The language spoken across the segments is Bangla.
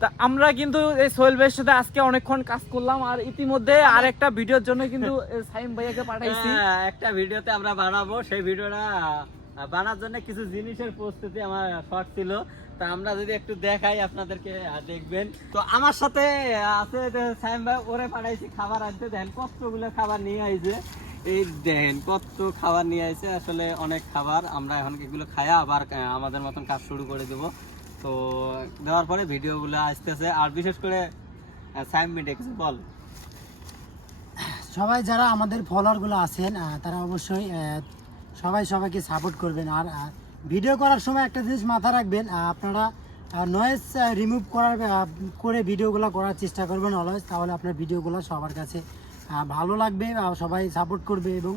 তা আমরা কিন্তু এই সোহেল ভাইয়ের সাথে আজকে অনেকক্ষণ কাজ করলাম, আর ইতিমধ্যে আর একটা ভিডিওর জন্য কিন্তু সাইম ভাইয়াকে পাঠাইছি। একটা ভিডিওতে আমরা বানাবো, সেই ভিডিওটা বানার জন্য কিছু জিনিসের প্রস্তুতি আমার শর্ট ছিল, তা আমরা যদি একটু দেখাই আপনাদেরকে দেখবেন। তো আমার সাথে আছে সাইম ভাই, ওরে পাঠাইছি খাবার আনতে। দেখেন কতগুলো খাবার নিয়ে আইছে, এই দেখেন কত খাবার নিয়ে আইছে, আসলে অনেক খাবার। আমরা এখন এগুলো খায়া আবার আমাদের মতন কাজ শুরু করে দেবো। তো দেওয়ার পরে ভিডিওগুলো আসতেছে, আর বিশেষ করে সাইম মিডিয়া কিছু বল। সবাই যারা আমাদের ফলোয়ারগুলো আছেন তারা অবশ্যই সবাই সবাইকে সাপোর্ট করবেন। আর ভিডিও করার সময় একটা জিনিস মাথা রাখবেন, আপনারা নয়েজ রিমুভ করে ভিডিওগুলো করার চেষ্টা করবেন অলওয়েজ, তাহলে আপনার ভিডিওগুলো সবার কাছে ভালো লাগবে, সবাই সাপোর্ট করবে। এবং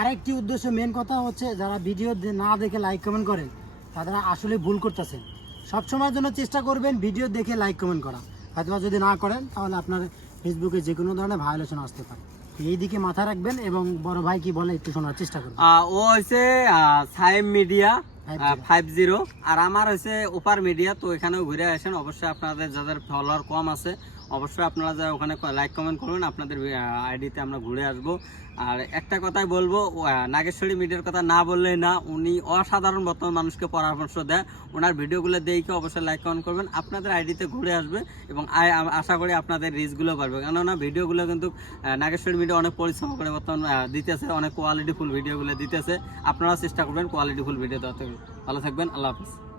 আরেকটি উদ্দেশ্য, মেন কথা হচ্ছে যারা ভিডিও না দেখে লাইক কমেন্ট করেন তারা আসলে ভুল করতেছেন। সবসময়ের জন্য চেষ্টা করবেন ভিডিও দেখে লাইক কমেন্ট করা, হয়তো যদি না করেন তাহলে আপনার ফেসবুকে যে কোনো ধরনের ভায়োলেশন আসতে পারে। এই দিকে মাথা রাখবেন, এবং বড় ভাই কি বলে একটু শোনার চেষ্টা করবেন। ও হচ্ছে সাইম মিডিয়া 50, আর আমার হচ্ছে ওপার মিডিয়া। তো এখানেও ঘুরে আসেন, অবশ্যই আপনাদের যাদের ফলোয়ার কম আছে অবশ্যই আপনারা যা ওখানে লাইক কমেন্ট করবেন, আপনাদের আইডিতে আমরা ঘুরে আসবো। আর একটা কথাই বলবো, নাগেশ্বরী মিডিয়ার কথা না বললেই না, উনি অসাধারণ বর্তমান মানুষকে পরামর্শ দেয়। ওনার ভিডিওগুলো দেখে অবশ্যই লাইক কমেন্ট করবেন, আপনাদের আইডিতে ঘুরে আসবে, এবং আশা করি আপনাদের রিচগুলো বাড়বে। কেননা ভিডিওগুলো কিন্তু নাগেশ্বরী মিডিয়া অনেক পরিশ্রম করে বর্তমান দিতেছে, অনেক কোয়ালিটিফুল ভিডিওগুলো দিতেছে। আপনারাও চেষ্টা করবেন কোয়ালিটিফুল ভিডিও দেওয়াতে। ভালো থাকবেন, আল্লাহ হাফিজ।